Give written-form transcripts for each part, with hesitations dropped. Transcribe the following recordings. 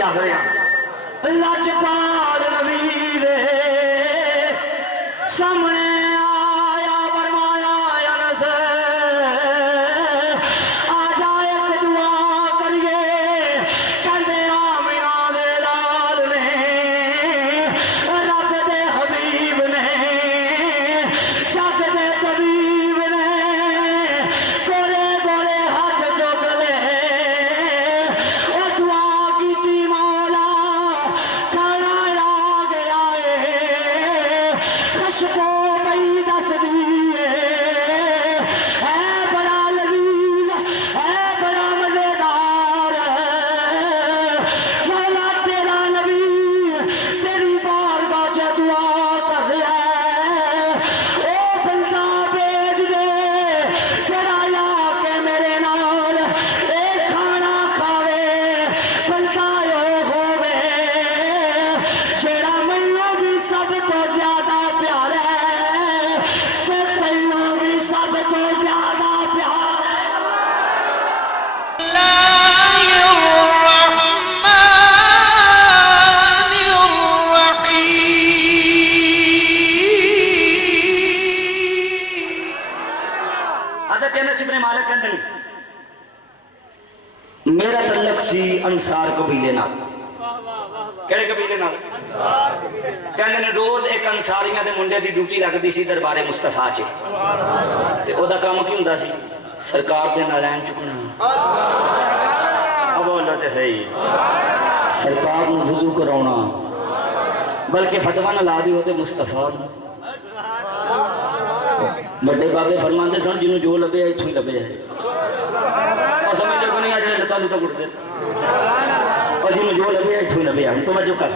کی آخر لجپال نبی دے سامنے آیا فرمایا یا نس آ جا ایک دعا کریے کہندے آمینہ دے لال نے رب دے حبیب نے جگ دے طبیب نے گورے گورے ہاتھ چک لے او دعا کیتی مولا کھانا آ گیا ہے خشبو پئی دس دیے ہے بڑا لذیذ ہے بڑا مزیدار مولا تیرا نبی تیری بارگاہ چ دعا کر رہا ہے او بندہ بھیج دے چڑھایا کہ میرے نال اے کھانا کھاوے بندہ ہووے جیڑا مینوں بھی سب تو زیادہ پیارا ہے تے تینوں بھی سب تو زیادہ پیارا ہے حضرت انس بن مالک کہندے نے میرا تعلق سی انصار قبیلے نال کہڑے قبیلے نال کہندے نے روز ایک انصاریاں دے منڈے دی ڈیوٹی لگدی سی دربار مصطفیٰ چ تے او دا کام کی ہوندا سی سرکار دے نالین چکنا اب بولو تے صحیح سرکار نو وضو کراونا بلکہ فتویٰ نہ لا دیو تے مصطفیٰ بڑے بابے فرماندے سن جنوں جو لبے ایتھوں ہی لبے ہے اور سمجھ کو نہیں آ جائے لتا لتا اٹھ دے اور جنوں جو لبے ایتھوں ہی لبے ہے توجہ کر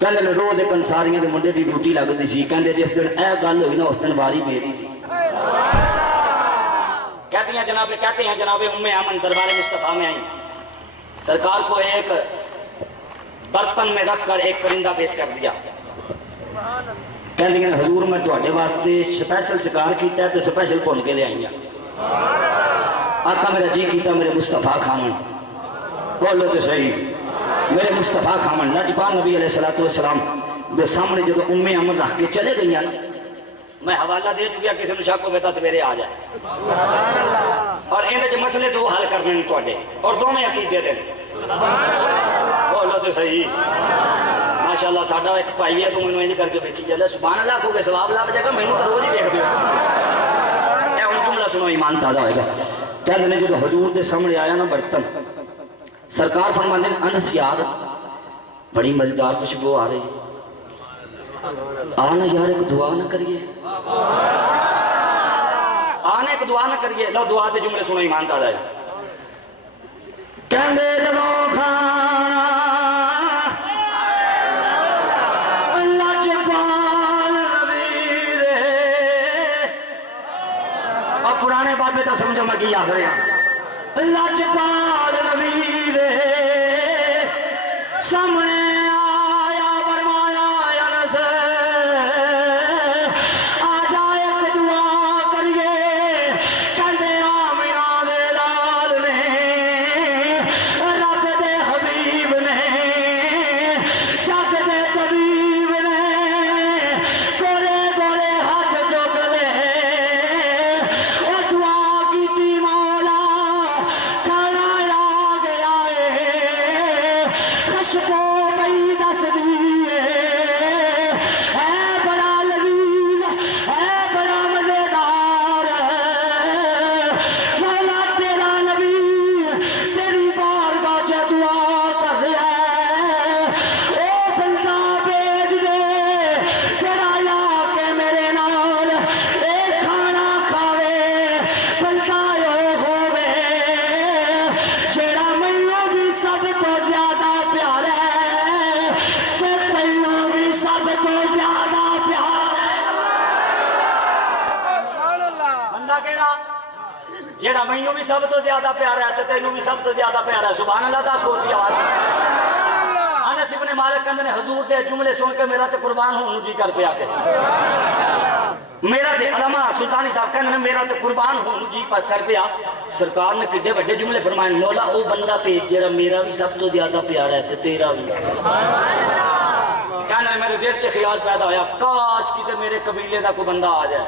کہندے نے روز ایک انصاریاں دے منڈے دی ڈیوٹی لگدی سی کہندے جس دن اے گل ہوئی نا اس دن باری میری سی کہتے ہیں جناب ام ایمن دربار مصطفیٰ میں آئی سرکار کو ایک برتن میں رکھ کر ایک پرندہ پیش کر دیا کہندے ہیں حضور میں تواڈے واسطے سپیشل شکار کیتا ہے تے سپیشل بھون کے لے آئی ہاں آقا میرا جی کیتا میرے مصطفیٰ کھاون بولو تو صحیح میرے مصطفیٰ کھاون لجپال نبی علیہ السلام دے سامنے جب ام ایمن رکھ کے چلے گئی نا میں حوالہ دے چکیا کسی نے شک ہوئے تا سویرے آ جائے اور اندر مسئلے دو حل کرنے ہیں تواڈے اور دونوں عقیدے دے بولو تو صحیح ماشاءاللہ ساڈا ایک بھائی ہے تو مینوں انج کر کے ویکھی جاندا سبحان اللہ کہو گے ثواب لب جائے گا مینوں تو روز ہی ویکھدے ہو اے ہن جملہ سنو ایمان تازہ ہوئے گا کہندے نے جدوں حضور دے سامنے آیا نا برتن سرکار فرماندے نے انس یار بڑی مزیدار خوشبو آ رہی آنا یار ایک دعا نہ کریے آنا ایک دعا نہ کریے لو دعا دے جملے سنو ایمان تازہ ہے کہندے جدوں کھانا پرانے بابے تا سمجھو میں کی آخر ہیں لجپال نبی دے سامنے آیا فرمایا یا نس آ جا ایک دعا کریے کہندے آمینہ دے لال نے رب دے حبیب نے جگ دے طبیب نے گورے گورے ہاتھ چک لے خشبو پئی دس دیے ہے بڑا لذیذ ہے بڑا مزیدار مولا تیرا نبی تیری بارگاہ چ دعا کر رہا ہے او بندہ بھیج دے چڑھایا کہ میرے نال اے کھانا کھاوے بندہ ہووے جیڑا مینوں بھی سب تو زیادہ پیارا ہے تے تینوں بھی سب تو زیادہ پیارا ہے بندہ کیڑا جیڑا مینوں بھی سب تو زیادہ پیارا ہے تے تینوں بھی سب تو زیادہ پیارا ہے سبحان اللہ دا کھوتی آواز انس بن مالک کہندے نے حضور دے جملے سن کے میرا تے قربان ہون جی کر پیا کے میرا تے علامہ سلطانی صاحب کہنے میرا تے قربان ہوں جی پر کر پیا سرکار نے کڈے بڑے جملے فرمائے مولا او بندہ بھیج جڑا میرا بھی سب تو زیادہ پیارا ہے تے تیرا بھی کہنے میرے دل سے خیال پیدا ہویا کاش کتے میرے قبیلے دا کوئی بندہ آ جائے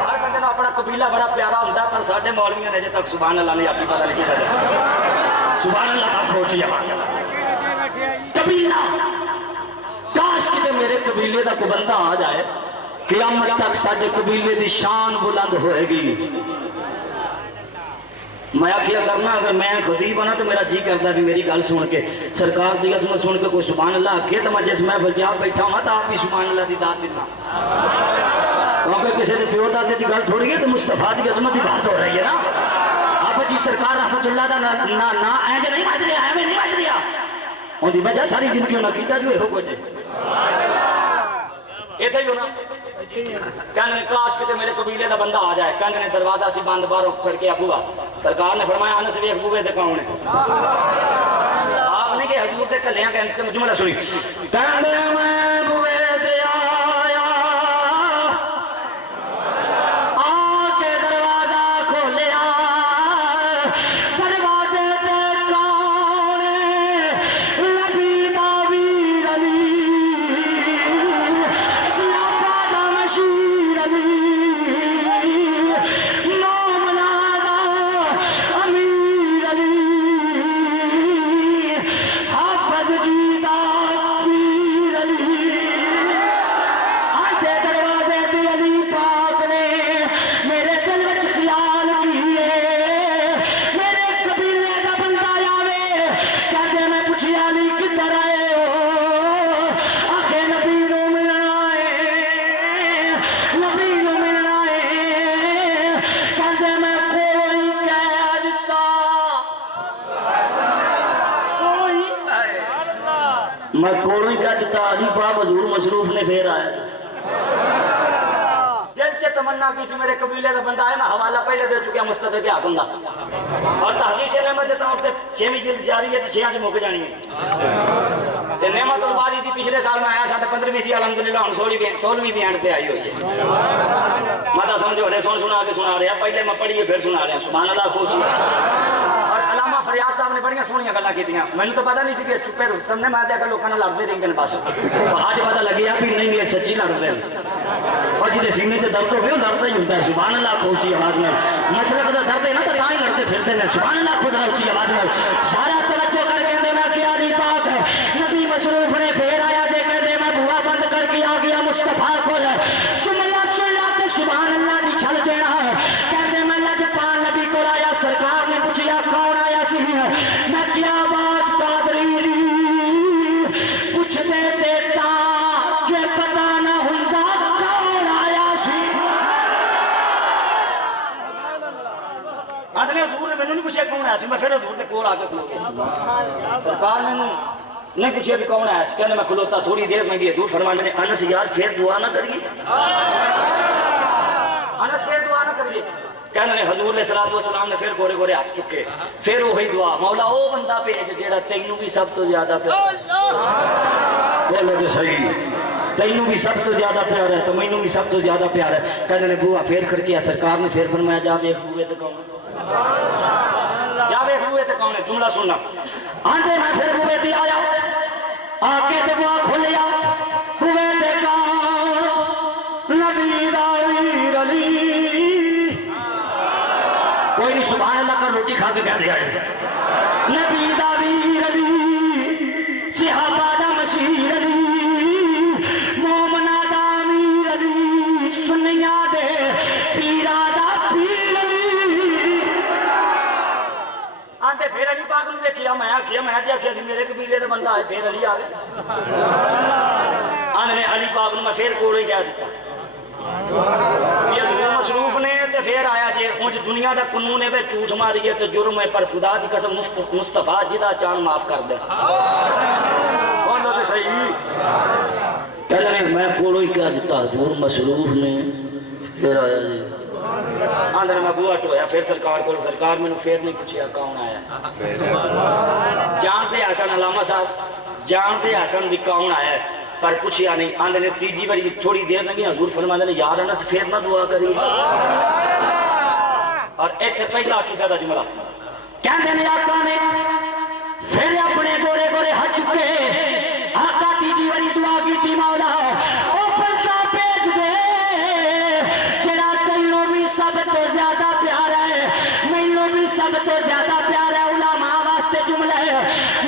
ہر بندے دا اپنا قبیلہ بڑا پیارا ہوتا ہے پر ساڈے مولویوں نے اجے تک سبحان اللہ نے اپنی پتہ نہیں کیتا سبحان اللہ کا کھوٹی آواز قبیلہ کاش کتے میرے قبیلے دا کوئی بندہ آ جائے قیامت تک ساڈے قبیلے دی شان بلند ہوئے گی میں کیا کرنا اگر میں خطیب بنا تو میرا جی کرتا بھی میری گل سن کے سرکار دی عظمت سن کے کوئی سبحان اللہ آکھے تو میں جس محفل چ آپ بیٹھا ہوں تو آپ ہی سبحان اللہ دی داد دینا کیونکہ کسی نے پیو دادے کی گل تھوڑی ہے تو مصطفیٰ دی عظمت کی بات ہو رہی ہے نا آپ جی سرکار رحمت اللہ دا نا اینج نہیں بچ رہا ایویں نہیں بچ رہا ان دی وجہ ساری زندگی انہاں کیتا جو ہو کچھ ایتھے ہی ہونا کہنے کاش کتے میرے قبیلے دا بندہ آ جائے کہنے دروازہ سی بند باہروں کھڑ کے ابوا سرکار نے فرمایا انس ویکھ بوے تے کون ہے آپ نے کہ حضور دے کلیاں کہ جملہ سنی کہنے میں بوے تے آیا آ کے دروازہ کھولیا دروازے تے کون نبی دا ویر علی میں کوڑوں ہی کہہ دیتا علی پاک حضور مصروف نے پھر آیا دل سے تمنا کسی میرے قبیلے کا بندہ ہے میں حوالہ پہلے دے چکیا مستدرک حاکم دا اور تحدیث نعمت دیتا ہوں 6ویں جلد جاری ہے تو 6 مک جانی ہے تے نعمت الباری دی پچھلے سال میں آیا تھا 15ویں سی الحمدللہ ہن 16ویں بیان تے آئی ہوئی ہے میں تو سمجھو رہے سنا کے سنا رہا پہلے میں پڑھیے پھر سنا رہا سبحان اللہ خوشی اور علامہ فریاد صاحب نے بڑی سونی گلاں کیتیاں میں تو پتہ نہیں سی کہ چپے رستم نے میں دیکھا لوکاں نال لڑدے رہندے نے بس آج پتہ لگیا بھی نہیں یہ سچی لڑدے اور جی سینے سے درد ہوئے لڑتا ہی ہوتا ہے سبحان اللہ کو اونچی آواز میں مسلک کا درد ہے نا تو ہی لڑتے پھرتے ہیں سبحان اللہ خود اونچی آواز میں سارا توجہ کر کے میں کیا نہیں پاک ہے نبی مصروف نے پھر آیا جے کہتے میں بوا بند کر کے آ گیا مصطفیٰ کو جملہ سن لا کے سبحان اللہ کی چھل دینا ہے کہتے میں لجپال نبی کو آیا سرکار نے پوچھا کون آیا سی میں کیا باس قادری پوچھتے دیتا جو پتا نہ ہوتا آدھنے حضور نے میں نے پوچھا کون آیا سی میں پھر حضور نے کول آ کے کھلو گیا سرکار نے نہیں پوچھا کہ کون آیا سی کہنے میں کھلوتا تھوڑی دیر میں بھی حضور فرمانے نے انس یار پھر دعا نہ کریے انس پھر دعا نہ کریے کہنے حضور علیہ السلام نے پھر گورے گورے ہاتھ چکے پھر وہی دعا مولا او بندہ بھیج جیڑا تینوں بھی سب تو زیادہ پیار بولو تو صحیح تینوں بھی سب تو زیادہ پیار ہے تو مینوں بھی سب تو زیادہ پیار ہے کہنے نے بوا پھر کر کے سرکار نے پھر فرمایا جا ویکھ بوے تے کون جا ویکھ بوے تے کون ہے جملہ سننا آندے میں پھر بوے تے آیا آ کے تے بوا کھولیا بوے تے کون نبی دا ویر علی کوئی نہیں سبحان اللہ کا روٹی کھا کے کہہ دیا نبی دا ویر علی صحابہ دا مشیر علی مومنا دا امیر علی سنیاں دے پیرا دا پیر علی آندے پھر علی پاک نو ویکھیا میں آکھیا میں دیکھیا سی میرے قبیلے دا بندہ ہے پھر علی آ گیا آندے علی پاک نو میں پھر کول ہی کہہ دیتا یہ حضور مصروف نے تے پھر آیا جے اونج دنیا دا قانون ہے جھوٹ ماریے تے جرم ہے پر خدا دی قسم مصطفیٰ جدا چان معاف کر دے بولو تے صحیح کہنے میں کولو ہی کہہ دیتا حضور مصروف نے پھر آیا جی آندر میں بوا ٹویا پھر سرکار کو سرکار میں نے پھر نہیں پوچھیا کون آیا جانتے حسن علامہ صاحب جانتے حسن بھی کون آیا ہے پر پوچھیا نہیں آندے نے تیجی باری تھوڑی دیر لگی حضور فرماندے نے یار انس پھر نہ دعا کری اور ایتھے پہلا عقیدہ دا جملہ کہندے نے آقا نے پھر اپنے گورے گورے ہاتھ چکے آقا تیجی باری دعا کی تھی مولا او پنچا بھیج دے جڑا تینوں بھی سب تو زیادہ پیارا ہے مینوں بھی سب تو زیادہ پیارا ہے علماء واسطے جملہ ہے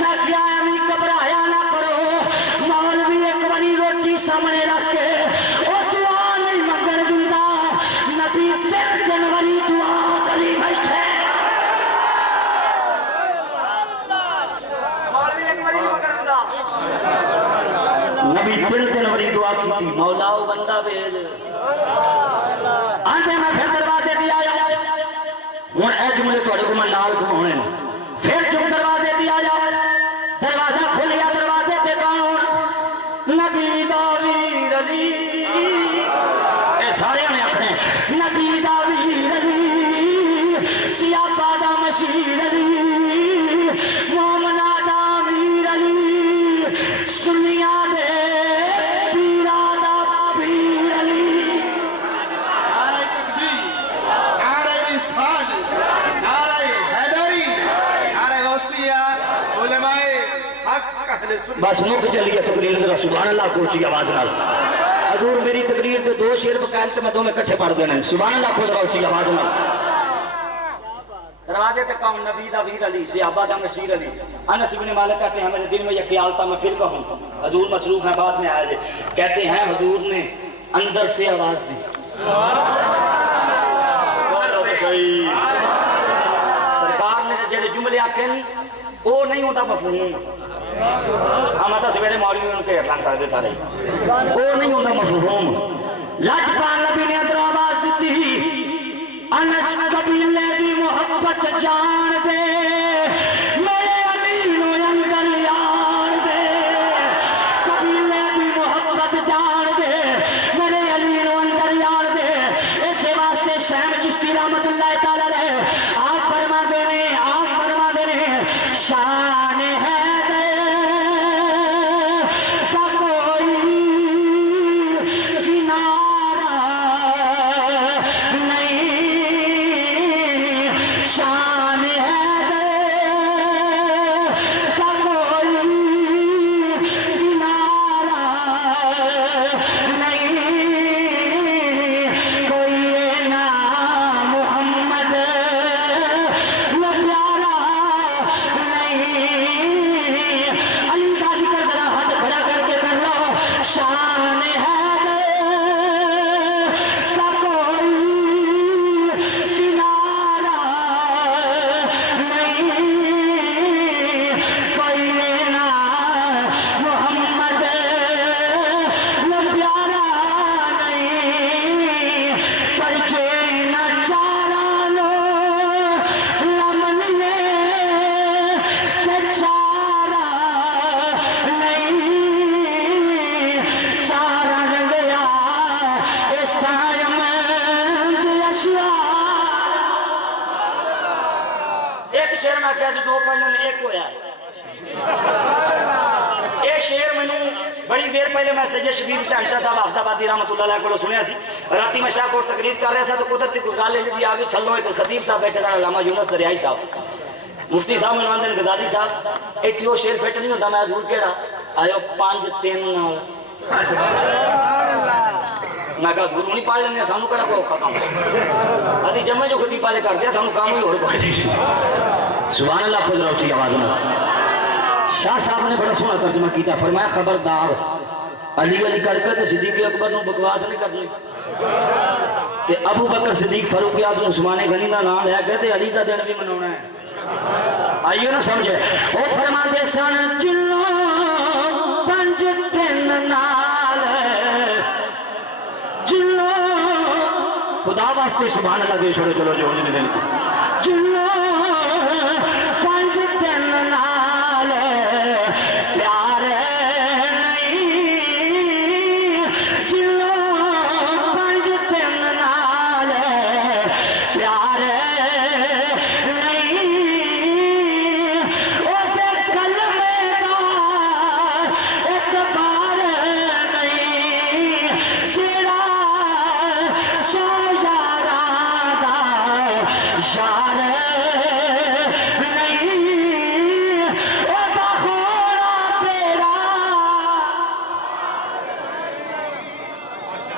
میں کیا امی گھبرایا نہ کرو مولوی ایک باری روٹی سامنے رکھ کے او دعا نہیں مگر دندا نبی 3 دن والی دعا کری بیٹھے نبی 3 دن والی دعا کی تھی مولا او بندہ بھیج آندے میں پھر دروازے دی آیا ہوں اے جملے تھوڑے کو میں نال گھمانے پھر جب دروازے دی آیا دروازہ کھلیا دروازے تے کون نبی دا ویر علی اے سارے نے اپنے نبی دا ویر علی سیابا دا مشیر علی مومنا دا ویر علی سنیا دے پیرا دا پیر علی نعرہ تکبیر، نعرہ رسال، نعرہ حیدری، نعرہ غوثیہ، علماء حق اہل سنت۔ بس مک چلیے تقریر ذرا سبحان اللہ کو اچھی آواز نال حضور میری تقریر دے 2 شعر بقائم تے میں 2 میں کٹھے پڑھ دینے سبحان اللہ کو ذرا اچھی آواز نال دروازے تے کون نبی دا ویر علی صحابہ دا مشیر علی انس بن مالک کہتے ہیں میرے دل میں یہ خیال تھا میں پھر کہوں حضور مصروف ہیں بعد میں آئے کہتے ہیں حضور نے اندر سے آواز دی سرکار نے جڑے جملے آکھن وہ نہیں ہوتا مفہوم ہم آتا سویرے مولوی ان کے اعلان کر دیتا رہی وہ نہیں ہوتا مفہوم لاجپال نبی نے ادھر آواز دیتی انس قبیلے دی محبت جان دے میرے علی نو اندر یار دے قبیلے دی محبت جان دے میرے علی نو اندر یار دے اسے واسطے شیم چشتی رحمت اللہ تعالی علیہ آپ فرما دینے شان ہے بڑی دیر پہلے میں سید شبیر حسین شاہ صاحب حافظ آبادی رحمت اللہ علیہ کو سنیا سی راتی میں شاہ کو تقریر کر رہا تھا تو قدرتی کوئی گل لے آگے چھلو ایک خطیب صاحب بیٹھے تھا علامہ یونس دریائی صاحب مفتی صاحب منوان دین غزالی صاحب ایتھی وہ شعر فٹ نہیں ہوتا میں حضور کیڑا آیو 5 3 میں کہا حضور نہیں پڑھ لینے سانو کہڑا کوئی اوکھا کام ادھی جمعے جو خطیب والے کرتے ہیں سانو کام ہی اور پڑھ سبحان اللہ خود روچی آواز میں شاہ صاحب نے بڑا سونا ترجمہ کیتا فرمایا خبردار علی علی کر کے صدیق اکبر نو بکواس نہیں کرنی تے ابو بکر صدیق فاروق اعظم عثمان غنی دا نام لے کے تے علی دا دن بھی مناونا ہے آئیو نا سمجھے او فرماندے سن جنوں 5 دن نال جنوں خدا واسطے سبحان اللہ دے چھوڑے چلو جو نہیں دین جنوں 5 دن نال پیار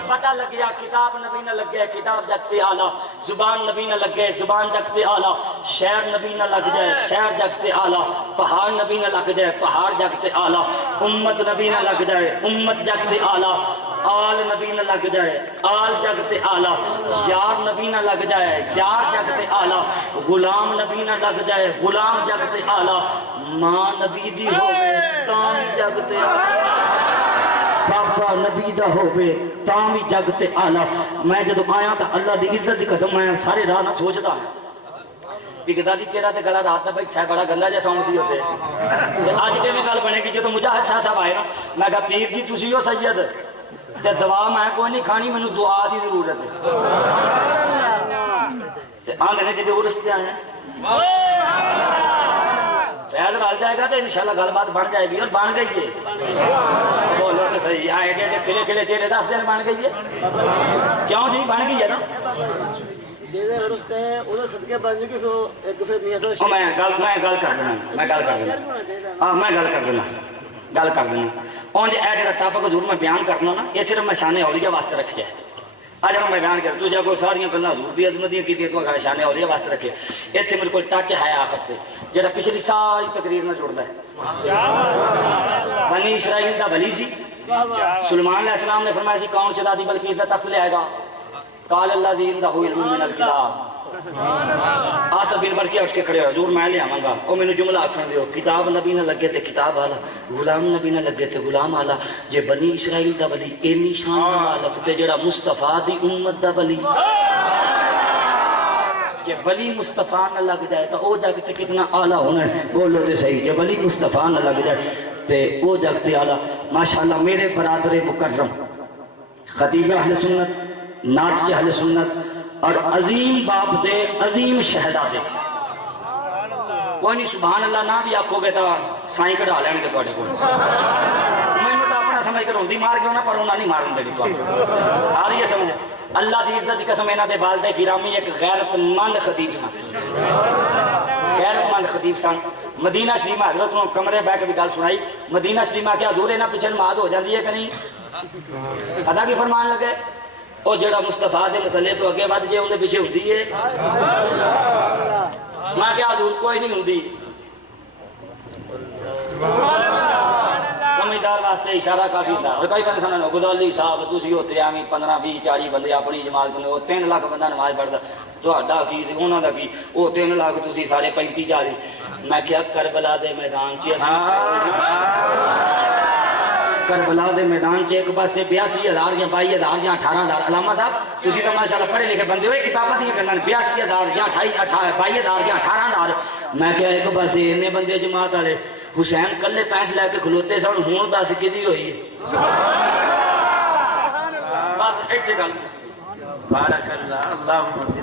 پتہ لگ گیا کتاب نبی نہ لگ گئے کتاب جگتے آلہ، زبان نبی نہ لگ گئے زبان جگتے آلہ، شہر نبی نہ لگ جائے شہر جگتے آلہ، پہاڑ نبی نہ لگ جائے پہاڑ جگتے آلہ، امت نبی نہ لگ جائے امت جگتے آلہ، آل نبی نہ لگ جائے آل جگتے آلہ، یار نبی نہ لگ جائے یار جگتے آلہ، غلام نبی نہ لگ جائے غلام جگتے آلہ، ماں نبی دی ہوئے تاں بھی جگتے آلہ، بابا نبی دا ہوئے تاں بھی جگتے آلہ۔ میں جدو آیا تا اللہ دی عزت دی قسم میں سارے راہ نہ سوچدا ہے کہ دادی تیرا تے گلا رات دا بیٹھا ہے بڑا گندا جیسا ساؤنڈ سی ہوتے آج کے میں گل بنے گی جدو مجاہد شاہ صاحب آئے نا میں کہا پیر جی تسی ہو سید تے دعا میں کوئی نہیں کھانی مینوں دعا دی ضرورت ہے تے آندے نے جدے عرس تے آئے فیض رل جائے گا تو انشاءاللہ گل بات بن جائے گی اور بن گئی ہے بولو تو صحیح آئے ایڈے کھلے کھلے چہرے 10 دن بن گئی ہے کیوں جی بن گئی ہے نا میں گل کر دینا اونج اے جڑا ٹاپک حضور میں بیان کرنا نا یہ صرف میں شان اولیاء واسطے رکھیا ہے اج میں بیان کر تو جے کوئی ساری گلاں حضور دی عظمت دی کیتی تو شان اولیاء واسطے رکھے ایتھے میرے کول ٹچ ہے آخر تے جڑا پچھلی ساری تقریر نال جڑدا ہے بنی اسرائیل دا ولی سی سلیمان علیہ السلام نے فرمایا سی کون شہزادی بلقیس دا تخت لے آئے گا قال الذی عنده علم من الکتاب آسا بن بڑھ کے اٹھ کے کھڑے ہو حضور میں لے آواں گا او مینوں جملہ آکھن دیو کتاب نبی نہ لگے تے کتاب آلا غلام نبی نہ لگے تے غلام آلا جے بنی اسرائیل دا ولی اینی شان دا مالک تے جڑا مصطفیٰ دی امت دا ولی جے ولی مصطفیٰ نہ لگ جائے تو او جگ تے کتنا اعلیٰ ہونا ہے بولو تے صحیح جے ولی مصطفیٰ نہ لگ جائے تے او جگ تے اعلیٰ ماشاءاللہ میرے برادر مکرم خطیب اہل سنت ناچ اہل سنت اور عظیم باپ دے عظیم شہزادے کوئی نہیں سبحان اللہ نہ بھی آکھو گے تو سائیں کڑھا لین گے تواڈے کول مینوں تو اپنا سمجھ کر ہوندی مار کے پر انہاں نہیں مارن دے تواڈے آ رہی ہے سمجھ اللہ دی عزت دی قسم انہاں دے والدے گرامی ایک غیرت مند خطیب سن غیرت مند خطیب سن مدینہ شریف حضرت نو کمرے بیٹھ کے گل سنائی مدینہ شریف کیا دور نہ پیچھے نماز ہو جاندی ہے کہ نہیں ادا کی فرمان لگے او جڑا مصطفیٰ دے مسئلے تو اگے ود جے اون دے پیچھے ہوندی ہے میں کیا حضور کوئی نہیں ہوندی سمجھدار واسطے اشارہ کافی تھا اور کئی بندے سمجھو غزالی صاحب تسی اوتھے ایویں 15 20 40 بندے اپنی جماعت بنے او 3 لاکھ بندہ نماز پڑھدا تہاڈا کی انہاں دا کی او 3 لاکھ تسی سارے 35 40 میں کیا کربلا دے میدان چ کربلا دے میدان چ ایک پاسے 82,000 یا 22,000 یا 18,000 علامہ صاحب تسی تو ماشاءاللہ پڑھے لکھے بندے ہو کتاباں دی گلاں 82,000 یا 22,000 یا 18,000 میں کیا ایک پاسے اتنے بندے جماعت والے حسین کلے پینٹ لے کے کھلوتے سن ہوں دس کدی ہوئی ہے بس ایتھے گل بارک اللہ اللہم